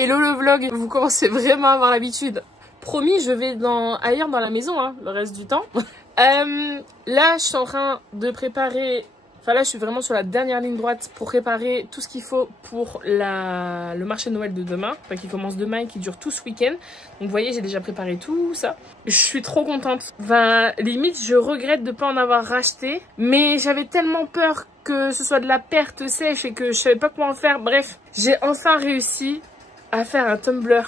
Hello le vlog, vous commencez vraiment à avoir l'habitude. Promis, je vais ailleurs dans la maison, hein, le reste du temps. Là, je suis en train de préparer... Enfin là, je suis vraiment sur la dernière ligne droite pour préparer tout ce qu'il faut pour le marché de Noël de demain. Enfin, qui commence demain et qui dure tout ce week-end. Donc vous voyez, j'ai déjà préparé tout ça. Je suis trop contente. Enfin, limite, je regrette de ne pas en avoir racheté. Mais j'avais tellement peur que ce soit de la perte sèche et que je savais pas comment en faire. Bref, j'ai enfin réussi à faire un tumbler.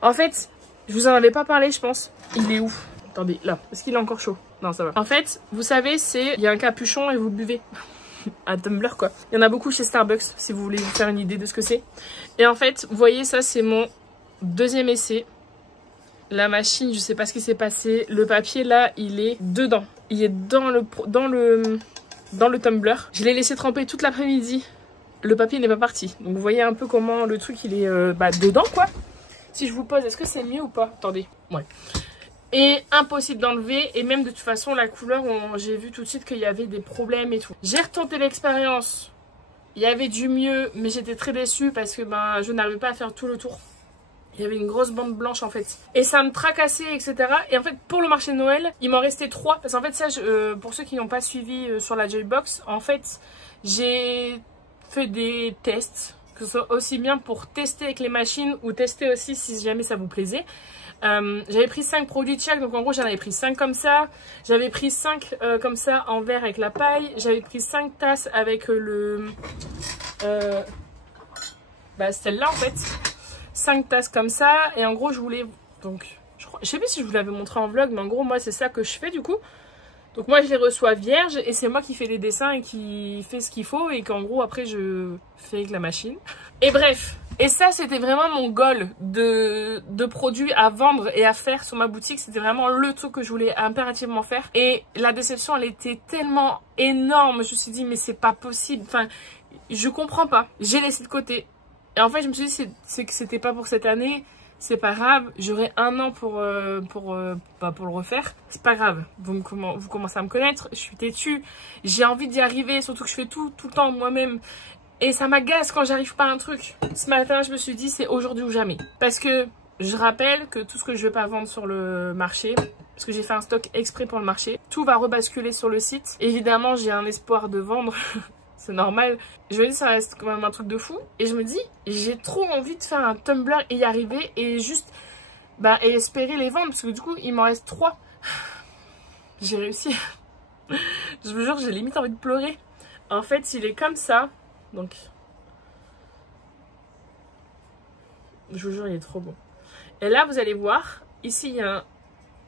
En fait, je vous en avais pas parlé, je pense. Il est où? Attendez, là. Est-ce qu'il est encore chaud? Non, ça va. En fait, vous savez, il y a un capuchon et vous le buvez. Un tumbler, quoi. Il y en a beaucoup chez Starbucks, si vous voulez vous faire une idée de ce que c'est. Et en fait, vous voyez, ça, c'est mon deuxième essai. La machine, je sais pas ce qui s'est passé. Le papier, là, il est dedans. Il est dans le tumbler. Je l'ai laissé tremper toute l'après-midi. Le papier n'est pas parti. Donc, vous voyez un peu comment le truc, il est dedans, quoi. Si je vous pose, est-ce que c'est mieux ou pas? Attendez. Ouais. Et impossible d'enlever. Et même de toute façon, la couleur, j'ai vu tout de suite qu'il y avait des problèmes et tout. J'ai retenté l'expérience. Il y avait du mieux, mais j'étais très déçue parce que je n'arrivais pas à faire tout le tour. Il y avait une grosse bande blanche en fait. Et ça me tracassait, etc. Et en fait, pour le marché de Noël, il m'en restait 3. Parce qu'en fait, ça, pour ceux qui n'ont pas suivi sur la Joybox, en fait, j'ai fait des tests. Que ce soit aussi bien pour tester avec les machines ou tester aussi si jamais ça vous plaisait. J'avais pris 5 produits de chaque, donc en gros j'en avais pris 5 comme ça. J'avais pris 5 comme ça en verre avec la paille. J'avais pris 5 tasses avec celle-là en fait. 5 tasses comme ça. Et en gros je voulais, donc je sais plus si je vous l'avais montré en vlog, mais en gros moi c'est ça que je fais du coup. Donc moi je les reçois vierges et c'est moi qui fais les dessins et qui fait ce qu'il faut. Et qu'en gros après je fais avec la machine. Et bref. Et ça, c'était vraiment mon goal de produits à vendre et à faire sur ma boutique. C'était vraiment le truc que je voulais impérativement faire. Et la déception, elle était tellement énorme. Je me suis dit, mais c'est pas possible. Enfin, je comprends pas. J'ai laissé de côté. Et en fait, je me suis dit, c'est que c'était pas pour cette année. C'est pas grave. J'aurai 1 an pour le refaire. C'est pas grave. Vous commencez à me connaître. Je suis têtue. J'ai envie d'y arriver. Surtout que je fais tout le temps moi-même. Et ça m'agace quand j'arrive pas à un truc. Ce matin, je me suis dit, c'est aujourd'hui ou jamais. Parce que je rappelle que tout ce que je vais pas vendre sur le marché, parce que j'ai fait un stock exprès pour le marché, tout va rebasculer sur le site. Évidemment, j'ai un espoir de vendre. C'est normal. Je me dis, ça reste quand même un truc de fou. Et je me dis, j'ai trop envie de faire un tumbler et y arriver. Et juste, et espérer les vendre. Parce que du coup, il m'en reste 3. J'ai réussi. Je vous jure, j'ai limite envie de pleurer. En fait, il est comme ça. Donc, je vous jure, il est trop bon. Et là, vous allez voir, ici, il y a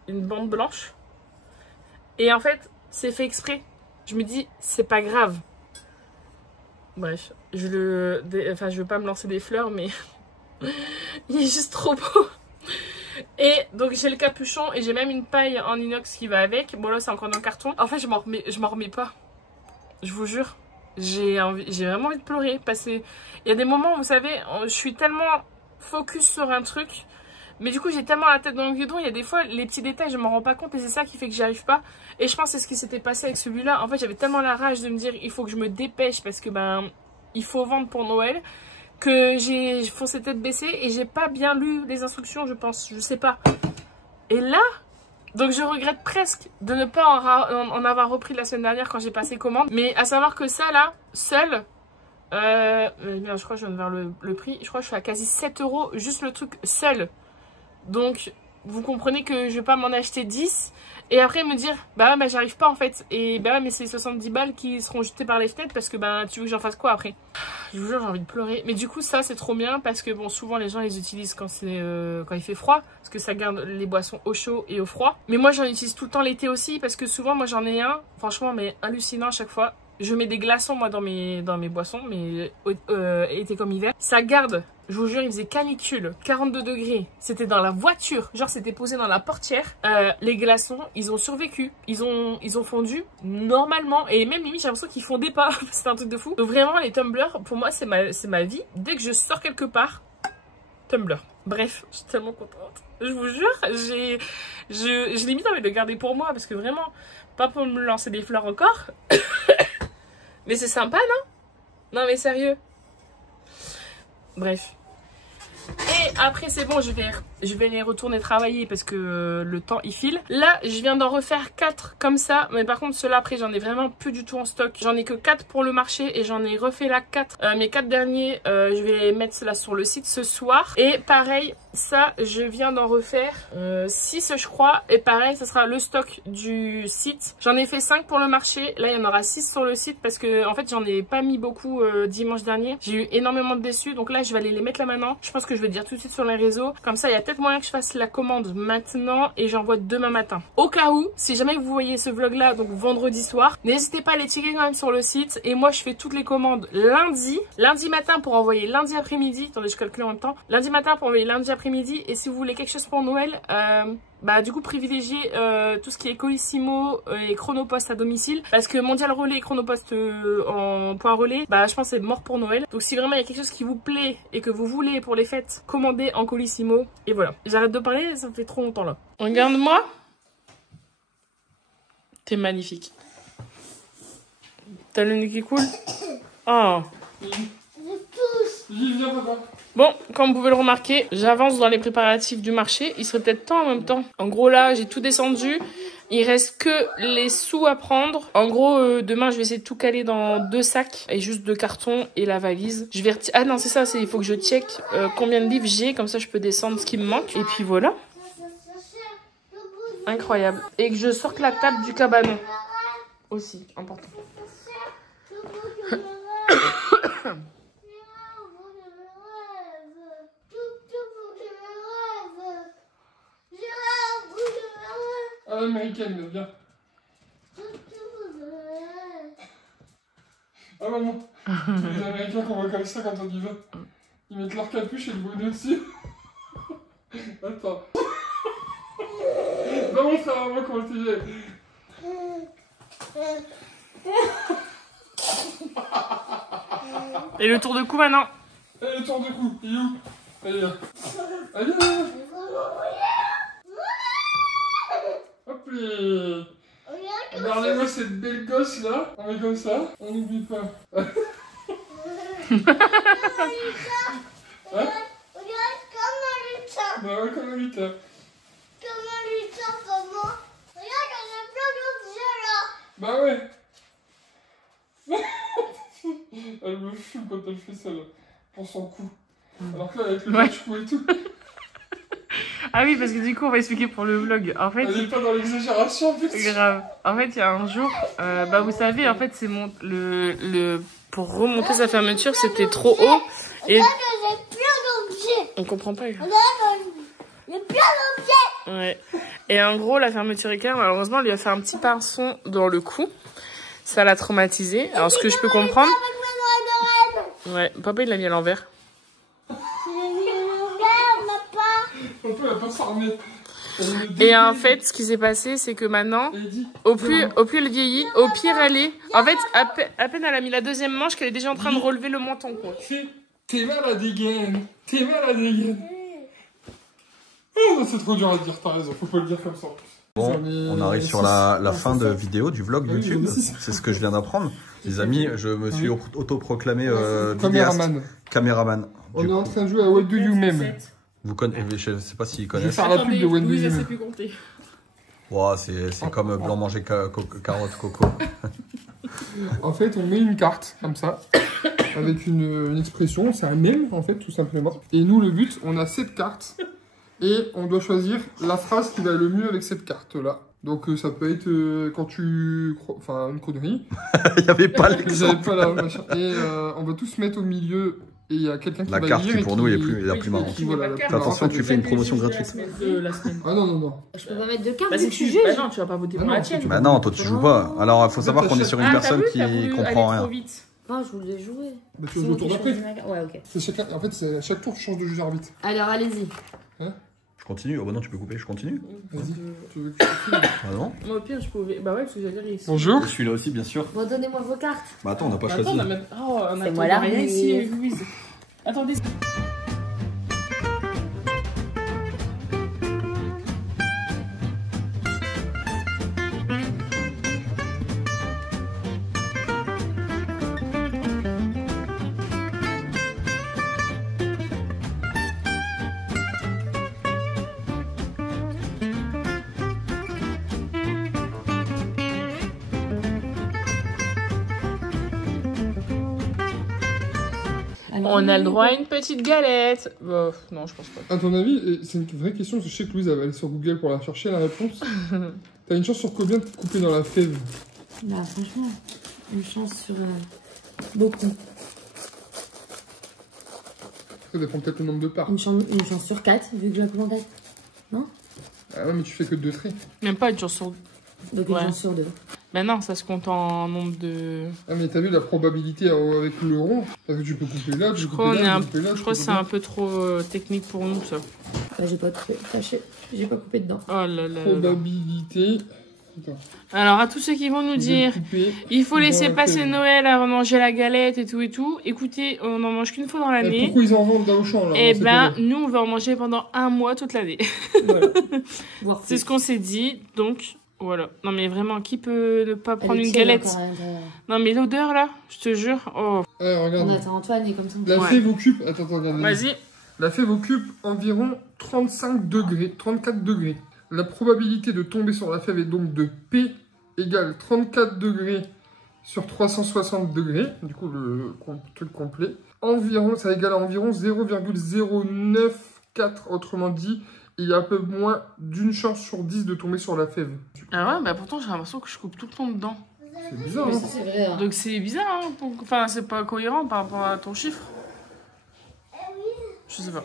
une bande blanche. Et en fait, c'est fait exprès. Je me dis, c'est pas grave. Bref, je veux pas me lancer des fleurs, mais il est juste trop beau. Et donc, j'ai le capuchon et j'ai même une paille en inox qui va avec. Bon, là, c'est encore dans le carton. En fait, je m'en remets pas. Je vous jure. J'ai vraiment envie de pleurer parce qu'il y a des moments où vous savez, je suis tellement focus sur un truc, mais du coup j'ai tellement la tête dans le guidon, il y a des fois les petits détails je m'en rends pas compte et c'est ça qui fait que j'y arrive pas. Et je pense que c'est ce qui s'était passé avec celui-là. En fait j'avais tellement la rage de me dire il faut que je me dépêche parce que il faut vendre pour Noël, que j'ai foncé tête baissée et j'ai pas bien lu les instructions, je pense, je sais pas. Et là, donc je regrette presque de ne pas en avoir repris la semaine dernière quand j'ai passé commande. Mais à savoir que ça là, seul, je crois que je viens de voir le prix. Je crois que je suis à quasi 7 € juste le truc seul. Donc vous comprenez que je vais pas m'en acheter 10. Et après me dire, j'arrive pas en fait. Et mais c'est 70 balles qui seront jetées par les fenêtres parce que tu veux que j'en fasse quoi après? Je vous jure, j'ai envie de pleurer. Mais du coup, ça c'est trop bien parce que bon, souvent les gens les utilisent quand il fait froid. Parce que ça garde les boissons au chaud et au froid. Mais moi j'en utilise tout le temps l'été aussi parce que souvent moi j'en ai un, franchement, mais hallucinant à chaque fois. Je mets des glaçons moi dans mes boissons, mais été comme hiver. Ça garde, je vous jure, il faisait canicule, 42 degrés. C'était dans la voiture, genre c'était posé dans la portière. Les glaçons, ils ont survécu. Ils ont fondu normalement. Et même limite, j'ai l'impression qu'ils fondaient pas. C'est un truc de fou. Donc vraiment, les tumblers, pour moi, c'est ma vie. Dès que je sors quelque part, tumbler. Bref, je suis tellement contente. Je vous jure, j'ai limite envie de le garder pour moi. Parce que vraiment, pas pour me lancer des fleurs encore. Mais c'est sympa, non? Non, mais sérieux. Bref. Et après c'est bon, je vais les retourner travailler parce que le temps il file. Là je viens d'en refaire 4 comme ça. Mais par contre ceux-là après j'en ai vraiment plus du tout en stock. J'en ai que 4 pour le marché et j'en ai refait là 4. Mes 4 derniers je vais les mettre là sur le site ce soir. Et pareil ça je viens d'en refaire 6 je crois. Et pareil ça sera le stock du site. J'en ai fait 5 pour le marché. Là il y en aura 6 sur le site parce que en fait j'en ai pas mis beaucoup dimanche dernier. J'ai eu énormément de déçus. Donc là je vais aller les mettre là maintenant. Je pense que je vais dire tout de suite sur les réseaux. Comme ça il y a peut-être moyen que je fasse la commande maintenant et j'envoie demain matin. Au cas où, si jamais vous voyez ce vlog là, donc vendredi soir, n'hésitez pas à les checker quand même sur le site. Et moi je fais toutes les commandes lundi matin pour envoyer lundi après-midi. Attendez je calcule en même temps. Lundi matin pour envoyer lundi après-midi. Et si vous voulez quelque chose pour Noël, bah du coup privilégiez tout ce qui est Colissimo et Chronopost à domicile, parce que Mondial Relais et Chronopost en point relais, bah je pense c'est mort pour Noël. Donc si vraiment il y a quelque chose qui vous plaît et que vous voulez pour les fêtes, commandez en Colissimo. Et voilà, j'arrête de parler, ça fait trop longtemps là. Regarde-moi, t'es magnifique. T'as le nez qui coule? Oh. Bon, comme vous pouvez le remarquer, j'avance dans les préparatifs du marché. Il serait peut-être temps en même temps. En gros, là, j'ai tout descendu. Il reste que les sous à prendre. En gros, demain, je vais essayer de tout caler dans 2 sacs et juste 2 cartons et la valise. Je vais ah non, c'est ça, il faut que je check combien de livres j'ai. Comme ça, je peux descendre ce qui me manque. Et puis voilà. Incroyable. Et que je sorte la table du cabanon. Aussi, important. À l'américaine, viens. Ah maman, les Américains qu'on voit comme ça quand on y va, ils mettent leur capuche et le bonnet dessus. Attends. Va montrer à maman comment tu es. Et le tour de cou maintenant. Et le tour de cou, il est où? Allez, viens. Allez, viens. Hop là. Regardez-moi cette belle gosse là. On met comme ça, on n'oublie pas. Hein? Regarde comme un lutin. Bah ouais, comme un lutin. Comme un lutin, maman. Regarde, on a plein d'objets là. Bah ouais. Elle me fume quand elle fait ça là. Pour son cou. Alors que là, avec le cache-cou et tout. Ah oui, parce que du coup, on va expliquer pour le vlog. En fait, elle est pas dans l'exagération, putain. grave. En fait, il y a un jour, bah vous savez, en fait, c'est pour remonter sa fermeture, c'était trop haut. Et Regarde, j'ai plein d'objets. on comprend pas. Regarde, j'ai plein d'objets. Ouais. Et en gros, la fermeture éclair, malheureusement, elle lui a fait un petit pinceau dans le cou. Ça l'a traumatisé. Alors, ce que je peux comprendre. Ouais, papa, il l'a mis à l'envers. Papa, elle a pas s'armer. Et en fait, ce qui s'est passé, c'est que maintenant, au plus elle vieillit, au pire elle est. En fait, à peine elle a mis la deuxième manche qu'elle est déjà en train de relever le menton, quoi. T'es malade again. T'es malade again. Oh non, c'est trop dur à dire, t'as raison, faut pas le dire comme ça. Bon, on arrive sur la fin de vidéo du vlog YouTube. C'est ce que je viens d'apprendre. Les amis, je me suis autoproclamé caméraman. On est en train de jouer à What Do You Meme. Vous connaissez, je sais pas s'ils Je vais connaissent. faire la pub de What Do You Meme. Wow, c'est comme blanc manger carotte coco. En fait, on met une carte comme ça, avec une expression, c'est un mème en fait, tout simplement. Et nous, le but, on a 7 cartes. Et on doit choisir la phrase qui va le mieux avec cette carte-là. Donc ça peut être quand tu... Enfin, une connerie. Il n'y avait pas l'exemple. J'avais pas la machin. Et on va tous se mettre au milieu. Et il y a quelqu'un qui va lire. La carte qui pour nous est la plus marrante. Attention, tu fais une promotion gratuite. Ah non, non, non. Je peux pas mettre de carte, Bah, si tu juges. Bah non, tu vas pas voter pour la tienne. Bah non, toi tu joues pas. Alors il faut savoir qu'on est sur une personne qui comprend rien. Ah, je voulais jouer. Mais tu joues au tour d'après. Ouais, ok. En fait, c'est à chaque tour, tu changes de juge arbitre. Alors, allez-y. Je continue. Oh bah non, tu peux couper, je continue. Vas-y. Tu veux que je continue? Ah non. Moi, au pire, je pouvais. Bah ouais, parce que j'allais dire ici. Bonjour. Je suis là aussi, bien sûr. Bon, donnez-moi vos cartes. Bah attends, on n'a pas Attends, choisi. on a même. Oh, on a C'est moi rien l'arbitre. ici, Louise. Attendez. On a le droit à une petite galette. Bah, non, je pense pas. À ton avis, c'est une vraie question, parce que je sais que Louise elle va aller sur Google pour la chercher, la réponse. T'as une chance sur combien de couper dans la fève? Bah franchement, une chance sur beaucoup. Ça dépend peut-être le nombre de parts. Une chance sur 4, vu que je la coupe en 4. Non? Ah ouais, mais tu fais que 2 traits. Même pas une chance sur... Donc une chance sur 2. Bah non, ça se compte en nombre de... Ah mais t'as vu la probabilité avec le rond? Parce que tu peux couper là, tu peux couper là, tu peux couper là. Je crois que c'est un peu trop technique pour nous, ça. Bah j'ai pas coupé, j'ai pas coupé dedans. Oh là là. Probabilité... Attends. Alors, à tous ceux qui vont nous dire, il faut laisser passer Noël avant de manger la galette et tout, écoutez, on n'en mange qu'une fois dans l'année. Pourquoi ils en vendent dans Auchan là? Eh ben, nous, on va en manger pendant 1 mois toute l'année. Voilà. C'est ce qu'on s'est dit, donc voilà. Non mais vraiment, qui peut ne pas prendre une galette? Non mais l'odeur là, je te jure. Oh. Regarde. On attend Antoine et comme ça. La fève occupe... Attends, regarde. Vas-y. La fève occupe environ 35 degrés, 34 degrés. La probabilité de tomber sur la fève est donc de P égale 34 degrés sur 360 degrés. Du coup, le truc complet. Environ, ça égale à environ 0,094. Autrement dit, il y a un peu moins d'une chance sur 10 de tomber sur la fève. Ah ouais, bah pourtant j'ai l'impression que je coupe tout le temps dedans. C'est bizarre, hein? C'est vrai, hein. Donc c'est bizarre, hein. Enfin, c'est pas cohérent par rapport à ton chiffre. Je sais pas.